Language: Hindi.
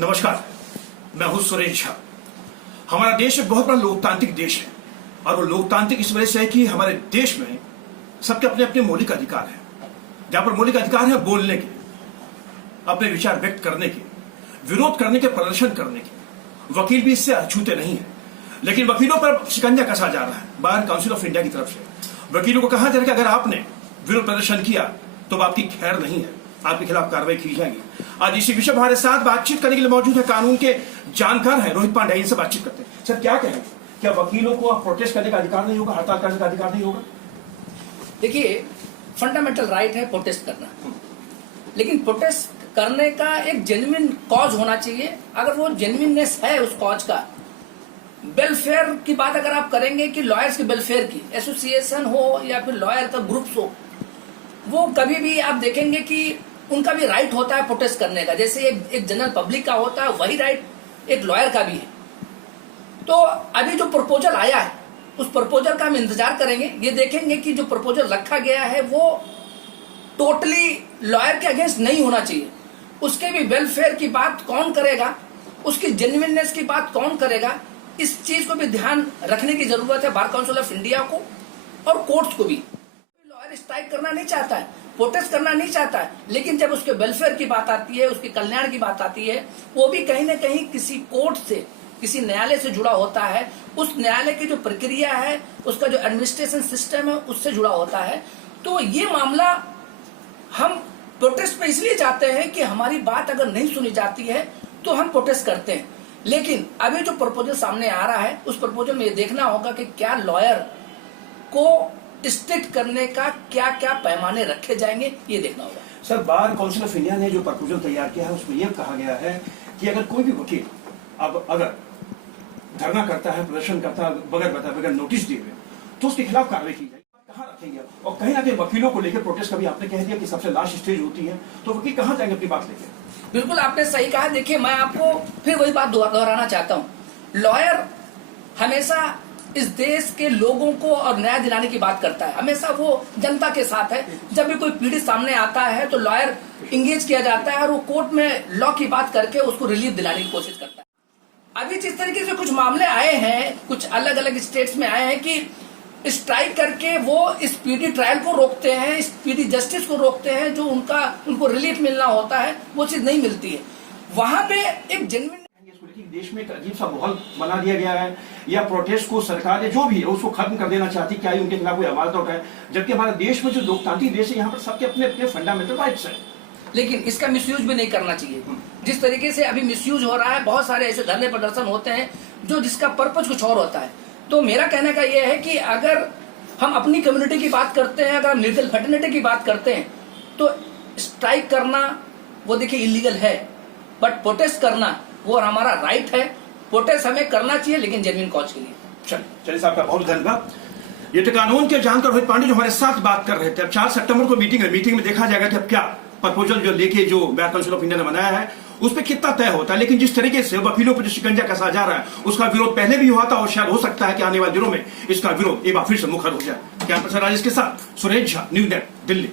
नमस्कार, मैं हूं सुरेश झा। हमारा देश एक बहुत बड़ा लोकतांत्रिक देश है और वो लोकतांत्रिक इस वजह से है कि हमारे देश में सबके अपने अपने मौलिक अधिकार हैं। जहां पर मौलिक अधिकार है बोलने के, अपने विचार व्यक्त करने के, विरोध करने के, प्रदर्शन करने के, वकील भी इससे अछूते नहीं है। लेकिन वकीलों पर शिकंजा कसा जा रहा है बार काउंसिल ऑफ इंडिया की तरफ से। वकीलों को कहा जा रहा है कि अगर आपने विरोध प्रदर्शन किया तो आपकी खैर नहीं है, आपके खिलाफ कार्रवाई की जाएगी। आज इसी विषय हमारे साथ बातचीत करने के लिए मौजूद है कानून के जानकार हैं रोहित पांड्या। इनसे बातचीत करते हैं। सर, क्या कहेंगे, क्या वकीलों को प्रोटेस्ट करने का अधिकार नहीं होगा, हड़ताल करने का अधिकार नहीं होगा? देखिए, फंडामेंटल राइट है प्रोटेस्ट करना, लेकिन प्रोटेस्ट करने का एक जेन्युइन कॉज होना चाहिए। अगर वो जेन्युइननेस है उस कॉज का, वेलफेयर की बात अगर आप करेंगे कि लॉयर्स के वेलफेयर की एसोसिएशन हो या फिर लॉयर का ग्रुप्स हो, वो कभी भी आप देखेंगे कि उनका भी राइट होता है प्रोटेस्ट करने का। जैसे एक जनरल पब्लिक का होता है, वही राइट एक लॉयर का भी है। तो अभी जो प्रपोजल आया है उस प्रपोजल का हम इंतजार करेंगे। ये देखेंगे कि जो प्रपोजल रखा गया है वो टोटली लॉयर के अगेंस्ट नहीं होना चाहिए। उसके भी वेलफेयर की बात कौन करेगा, उसकी जेन्युइननेस की बात कौन करेगा, इस चीज को भी ध्यान रखने की जरूरत है बार काउंसिल ऑफ इंडिया को और कोर्ट्स को भी। लॉयर स्ट्राइक करना नहीं चाहता है, प्रोटेस्ट करना नहीं चाहता है, लेकिन जब उसके वेलफेयर की बात आती है, उसके कल्याण की बात आती है, वो भी कहीं ना कहीं किसी कोर्ट से, किसी न्यायालय से जुड़ा होता है। उस न्यायालय की जो प्रक्रिया है, उसका जो एडमिनिस्ट्रेशन सिस्टम है, उससे जुड़ा होता है। तो ये मामला हम प्रोटेस्ट पे इसलिए जाते हैं कि हमारी बात अगर नहीं सुनी जाती है तो हम प्रोटेस्ट करते हैं। लेकिन अभी जो प्रपोजल सामने आ रहा है, उस प्रपोजल में ये देखना होगा कि क्या लॉयर को स्ट्रिक्ट करने का क्या क्या पैमाने रखे जाएंगे, ये देखना होगा। Sir, bar council of India ने जो प्रपोजल तैयार किया है उसमें यह कहा गया है कि अगर कोई भी वकील अब अगर धरना करता है, प्रदर्शन करता है बगैर नोटिस दिए हुए, तो उसके खिलाफ कार्रवाई की जाएगी। कहाँ रखेंगे? और कहीं ना कहीं वकीलों को लेकर प्रोटेस्ट का भी आपने कह दिया कि सबसे लास्ट स्टेज होती है, तो वकील कहाँ जाएंगे अपनी बात लेकर? बिल्कुल आपने सही कहा। देखिए, मैं आपको फिर वही बात दोहराना चाहता हूँ। लॉयर हमेशा इस देश के लोगों को और न्याय दिलाने की बात करता है, हमेशा वो जनता के साथ है। जब भी कोई पीड़ित सामने आता है तो लॉयर इंगेज किया जाता है और वो कोर्ट में लॉ की बात करके उसको रिलीफ दिलाने की कोशिश करता है। अभी जिस तरीके से कुछ मामले आए हैं, कुछ अलग अलग स्टेट्स में आए हैं कि स्ट्राइक करके वो स्पीडी ट्रायल को रोकते हैं, स्पीडी जस्टिस को रोकते हैं, जो उनको रिलीफ मिलना होता है वो चीज नहीं मिलती है। वहां पे एक जेन्युइन देश में एक अजीब सा माहौल बना दिया गया है, या प्रोटेस्ट को सरकार जो भी है उसको खत्म कर देना चाहती, क्या उनके खिलाफ कोई आवाज उठाए, जबकि हमारे देश में जो लोकतांत्रिक देश है यहाँ पर सबके अपने अपने फंडामेंटल राइट्स हैं। लेकिन इसका मिसयूज भी नहीं करना चाहिए। जिस तरीके से अभी मिसयूज हो रहा है, बहुत सारे ऐसे धरने प्रदर्शन होते हैं जो जिसका पर्पज कुछ और होता है। तो मेरा कहने का यह है कि अगर हम अपनी कम्युनिटी की बात करते हैं, अगर हम लीगल फर्टिलिटी की बात करते हैं, तो स्ट्राइक करना वो देखिए इलीगल है, बट प्रोटेस्ट करना वो हमारा राइट है। प्रोटेस्ट हमें करना चाहिए, लेकिन जेन्युइन कॉज के लिए। चलिए साहब का बहुत धन्यवाद। ये तो कानून के जानकार रोहित पांड्या जो हमारे साथ बात कर रहे थे। अब 4 सितंबर को मीटिंग है, मीटिंग में देखा जाएगा कि अब क्या प्रपोजल जो लेके जो बार काउंसिल ऑफ इंडिया ने बनाया है उस पर कितना तय होता है। लेकिन जिस तरीके से वकीलों पर जो शिकंजा कसा जा रहा है, उसका विरोध पहले भी हुआ था और शायद हो सकता है कि आने वाले दिनों में इसका विरोध एक बार फिर से मुखर हो जाए। कैमरा पर्सन राजेश के साथ सुरेश झा, न्यूज़ नेट, दिल्ली।